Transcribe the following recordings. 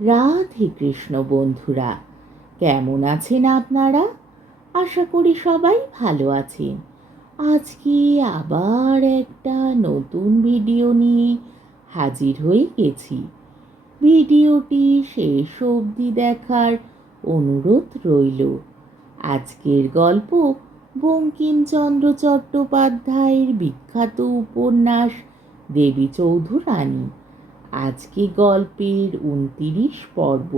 রাধে কৃষ্ণ বন্ধুরা, কেমন আছেন আপনারা? আশা করি সবাই ভালো আছেন। আজকে আবার একটা নতুন ভিডিও নিয়ে হাজির হয়ে গেছি। ভিডিওটি শেষ অবধি দেখার অনুরোধ রইল। আজকের গল্প বঙ্কিমচন্দ্র চট্টোপাধ্যায়ের বিখ্যাত উপন্যাস দেবী চৌধুরানী। আজকে গল্পের ২৯ পর্ব।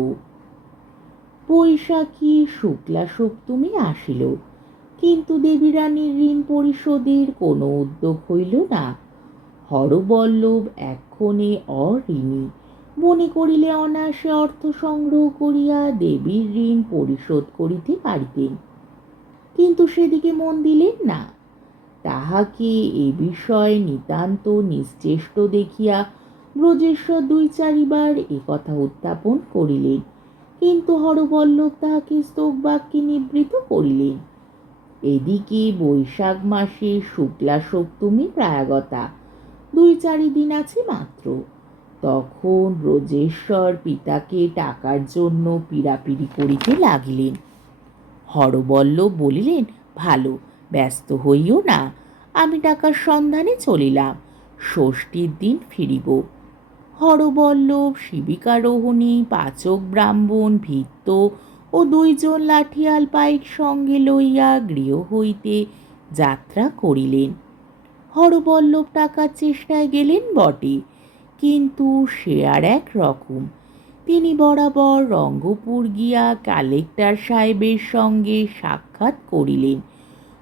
বৈশাখী শুক্লা সপ্তমী আসিল, কিন্তু দেবীরানীর ঋণ পরিশোধের কোনো উদ্যোগ হইল না। হরবল্লভ এক্ষণে অঋণী, মনে করিলে অনায়াসে অর্থ সংগ্রহ করিয়া দেবীর ঋণ পরিশোধ করিতে পারিতেন, কিন্তু সেদিকে মন দিলেন না। তাহাকে এ বিষয়ে নিতান্ত নিশ্চেষ্ট দেখিয়া ব্রজেশ্বর ২-৪বার কথা উত্থাপন করিলেন, কিন্তু হরবল্লভ তাহাকে স্তব বাক্যে নিবৃত্ত করিলেন। এদিকে বৈশাখ মাসে শুক্লা সপ্তমী প্রায়গতা, ২-৪ দিন আছে মাত্র। তখন ব্রজেশ্বর পিতাকে টাকার জন্য পীড়াপিড়ি করিতে লাগিলেন। হরবল্লভ বলিলেন, ভালো, ব্যস্ত হইও না, আমি টাকার সন্ধানে চলিলাম, ষষ্ঠীর দিন ফিরিব। হরবল্লভ শিবিকারোহণী, পাচক ব্রাহ্মণ, ভৃত্য ও ২ জন লাঠিয়াল পাইক সঙ্গে লইয়া গৃহ হইতে যাত্রা করিলেন। হরবল্লভ টাকার চেষ্টায় গেলেন বটে, কিন্তু সে আর এক রকম। তিনি বরাবর রঙ্গপুর গিয়া কালেক্টর সাহেবের সঙ্গে সাক্ষাৎ করিলেন।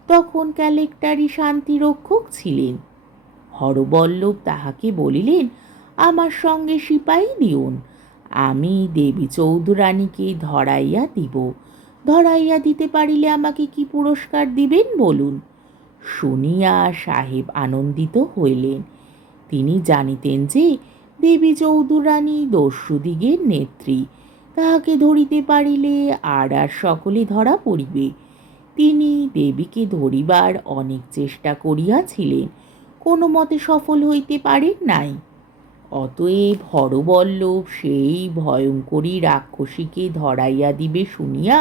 তখন কালেক্টরই শান্তিরক্ষক ছিলেন। হরবল্লভ তাহাকে বলিলেন, আমার সঙ্গে সিপাহী দিউন, আমি দেবী চৌধুরানীকে ধরাইয়া দিব। ধরাইয়া দিতে পারিলে আমাকে কি পুরস্কার দিবেন বলুন। শুনিয়া সাহেব আনন্দিত হইলেন। তিনি জানিতেন যে দেবী চৌধুরানী দস্যুদিগের নেত্রী, তাহাকে ধরিতে পারিলে আর সকলে ধরা পড়িবে। তিনি দেবীকে ধরিবার অনেক চেষ্টা করিয়াছিলেন, কোনো মতে সফল হইতে পারেন নাই। অতএব হরবল্লভ সেই ভয়ঙ্করী রাক্ষসীকে ধরাইয়া দিবে শুনিয়া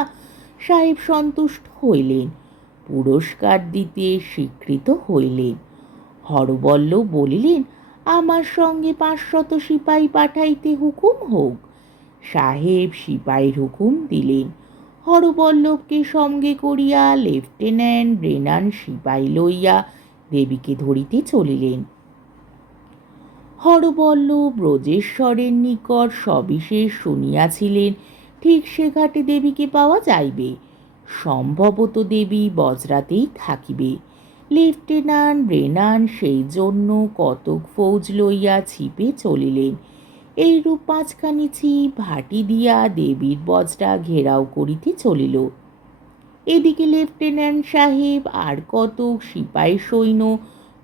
সাহেব সন্তুষ্ট হইলেন, পুরস্কার দিতে স্বীকৃত হইলেন। হরবল্লভ বলিলেন, আমার সঙ্গে ৫০০ সিপাহী পাঠাইতে হুকুম হোক। সাহেব সিপাহীর হুকুম দিলেন। হরবল্লভকে সঙ্গে করিয়া লেফটেন্যান্ট ব্রেনান সিপাহী লইয়া দেবীকে ধরিতে চলিলেন। হরবল্লভ ব্রজেশ্বরের নিকট সবিশেষ শুনিয়াছিলেন, ঠিক সে ঘাটে দেবীকে পাওয়া যাইবে। সম্ভবত দেবী বজরাতেই থাকিবে। লেফটেন্যান্ট ব্রেনান সেই জন্য কতক ফৌজ লইয়া ছিপে চলিলেন। এইরূপ ৫খানি ছিপ ভাটি দিয়া দেবীর বজরা ঘেরাও করিতে চলিল। এদিকে লেফটেন্যান্ট সাহেব আর কতক সিপাহী সৈন্য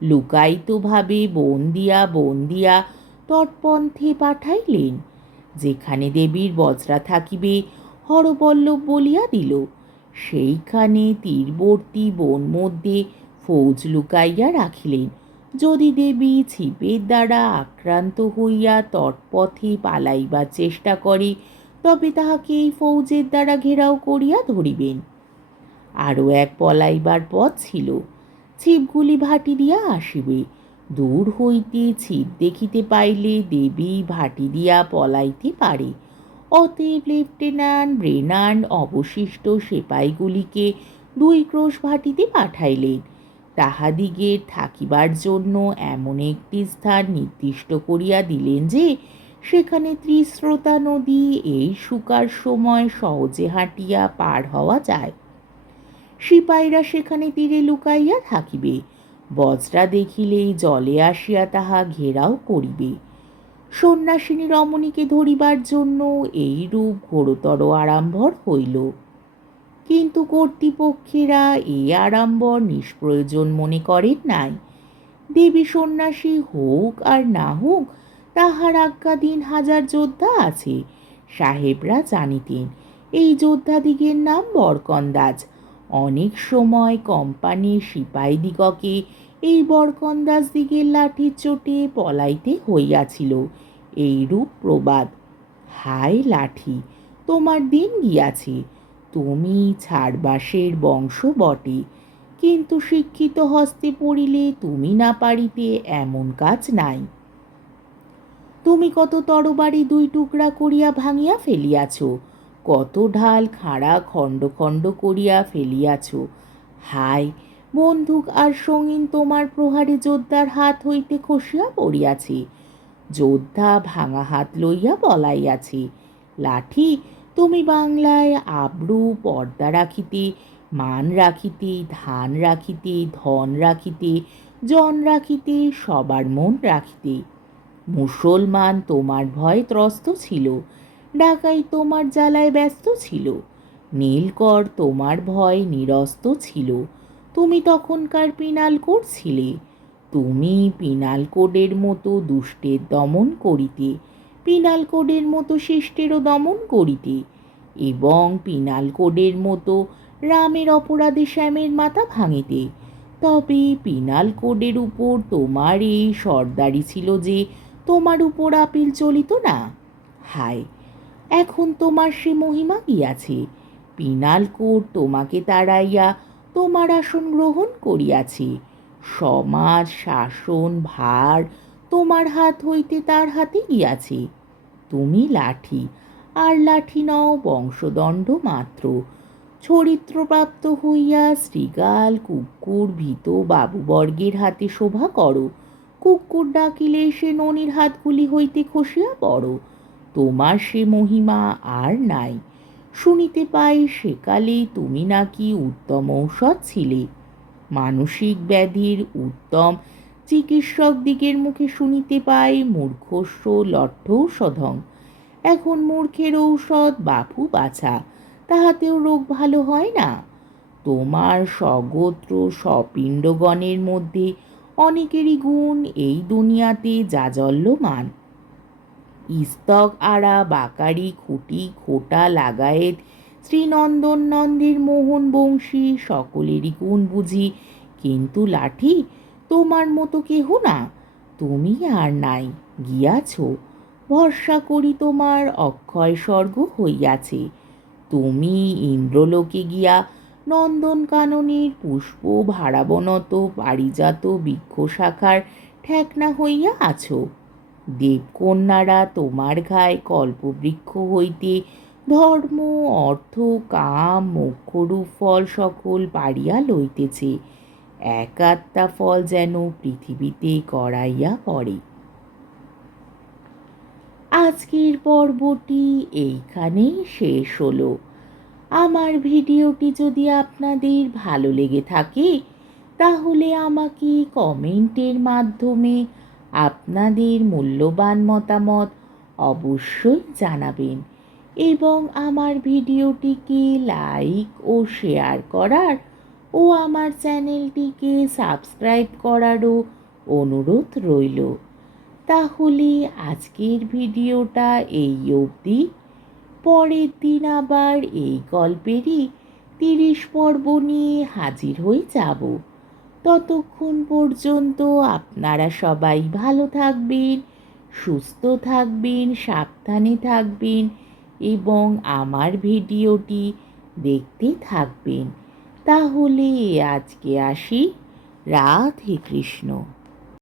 লুকায়িতভাবে বন দিয়া তটপন্থে পাঠাইলেন। যেখানে দেবীর বজরা থাকিবে হরবল্লভ বলিয়া দিল, সেইখানে তীরবর্তী বন মধ্যে ফৌজ লুকাইয়া রাখিলেন। যদি দেবী ছিপের দ্বারা আক্রান্ত হইয়া তটপথে পালাইবার চেষ্টা করে, তবে তাহাকে এই ফৌজের দ্বারা ঘেরাও করিয়া ধরিবেন। আরও এক পলাইবার পথ ছিল, ছিপগুলি ভাটি দিয়া আসিবে। দূর হইতে ছিপ দেখিতে পাইলে দেবী ভাটি দিয়া পলাইতে পারে। অতএব লেফটেন্যান্ট ব্রেনান অবশিষ্ট সেপাইগুলিকে ২ ক্রোশ ভাটিতে পাঠাইলেন। তাহাদিগের থাকিবার জন্য এমন একটি স্থান নির্দিষ্ট করিয়া দিলেন যে সেখানে ত্রিস্রোতা নদী এই শুকার সময় সহজে হাঁটিয়া পার হওয়া যায়। সিপাহীরা সেখানে তীরে লুকাইয়া থাকিবে, বজরা দেখিলেই জলে আসিয়া তাহা ঘেরাও করিবে। সন্ন্যাসিনী রমণীকে ধরিবার জন্য এইরূপ ঘোরতর আড়ম্বর হইল, কিন্তু কর্তৃপক্ষেরা এই আড়ম্বর নিষ্প্রয়োজন মনে করেন নাই। দেবী সন্ন্যাসী হোক আর না হোক, তাহার আজ্ঞাধীন ১০০০ যোদ্ধা আছে। সাহেবরা জানিতেন এই যোদ্ধাদিগের নাম বরকন্দাজ। অনেক সময় কোম্পানির সিপাহীদিগকে এই বরকন্দাজ দিগের লাঠির চোটে পলাইতে হইয়াছিল, এইরূপ প্রবাদ। হায় লাঠি, তোমার দিন গিয়াছে। তুমি ছাড়বাসের বংশ বটে, কিন্তু শিক্ষিত হস্তে পড়িলে তুমি না পারিতে এমন কাজ নাই। তুমি কত তরবারি দুই টুকরা করিয়া ভাঙিয়া ফেলিয়াছ, কত ঢাল খাঁড়া খণ্ড খণ্ড করিয়া ফেলিয়াছ। হায়, বন্দুক আর সঙ্গীন তোমার প্রহারে যোদ্ধার হাত হইতে খসিয়া পড়িয়াছে। যোদ্ধা ভাঙা হাত লইয়া পলাইয়াছে। লাঠি, তুমি বাংলায় আব্রু পর্দা রাখিতে, মান রাখিতে, ধান রাখিতে, ধন রাখিতে, জন রাখিতে, সবার মন রাখিতে। মুসলমান তোমার ভয় ত্রস্ত ছিল, ডাকাই তোমার জ্বালায় ব্যস্ত ছিল, নীলকর তোমার ভয় নিরস্ত ছিল। তুমি তখনকার পিনাল করছিলে। তুমি পিনালকোডের মতো দুষ্টের দমন করিতে, পিনালকোডের মতো শিষ্টেরও দমন করিতে, এবং পিনালকোডের মতো রামের অপরাধে শ্যামের মাথা ভাঙিতে। তবে পিনালকোডের উপর তোমার এই সর্দারি ছিল যে তোমার উপর আপিল চলিত না। হায়, এখন তোমার সে মহিমা গিয়াছে। পিনালকোড তোমাকে তাড়াইয়া তোমার আসন গ্রহণ করিয়াছে। সমাজ শাসন ভার তোমার হাত হইতে তার হাতে গিয়াছে। তুমি লাঠি, আর লাঠি নও, বংশদণ্ড মাত্র। চরিত্রপ্রাপ্ত হইয়া শৃগাল কুকুর ভীত বাবুবর্গের হাতে শোভা করো। কুকুর ডাকিলে সে ননির হাতগুলি হইতে খসিয়া পড়ো। তোমার সে মহিমা আর নাই। শুনিতে পাই সেকালে তুমি নাকি উত্তম ঔষধ ছিলে। মানসিক ব্যাধির উত্তম চিকিৎসক দিগের মুখে শুনিতে পাই মূর্খস্য লঠ্ঠৌষধং। এখন মূর্খের ঔষধ বাপু বাছা, তাহাতেও রোগ ভালো হয় না। তোমার স্বগোত্র স্বপিণ্ডগণের মধ্যে অনেকেরই গুণ এই দুনিয়াতে জাজল্যমান। ইস্তক আড়া বাকারি খুঁটি খোটা লাগায়েত শ্রীনন্দন নন্দের মোহন বংশী সকলেরই গুণ বুঝি, কিন্তু লাঠি, তোমার মতো কেহ না। তুমি আর নাই, গিয়াছ। ভরসা করি তোমার অক্ষয় স্বর্গ হইয়াছে। তুমি ইন্দ্রলোকে গিয়া নন্দনকাননের পুষ্প ভারাবনত পারিজাত বৃক্ষ শাখার ঠেকনা হইয়া আছো। দেবকন্যারা তোমার ঘায়ে কল্পবৃক্ষ হইতে ধর্ম অর্থ কাম মোক্ষরূপ ফল সকল পাড়িয়া লইতেছে। এক আত্মা ফল যেন পৃথিবীতে গড়াইয়া পড়ে। আজকের পর্বটি এইখানেই শেষ হলো। আমার ভিডিওটি যদি আপনাদের ভালো লেগে থাকে তাহলে আমাকে কমেন্টের মাধ্যমে আপনাদের মূল্যবান মতামত অবশ্যই জানাবেন, এবং আমার ভিডিওটিকে লাইক ও শেয়ার করার ও আমার চ্যানেলটিকে সাবস্ক্রাইব করারও অনুরোধ রইল। তাহলে আজকের ভিডিওটা এই অবধি। পরের দিন আবার এই গল্পেরই 30 পর্ব নিয়ে হাজির হয়ে যাব। ততক্ষণ পর্যন্ত আপনারা সবাই ভালো থাকবেন, সুস্থ থাকবেন, সাবধানে থাকবেন এবং আমার ভিডিওটি দেখতে থাকবেন। তাহলে আজকে আসি। রাধে কৃষ্ণ।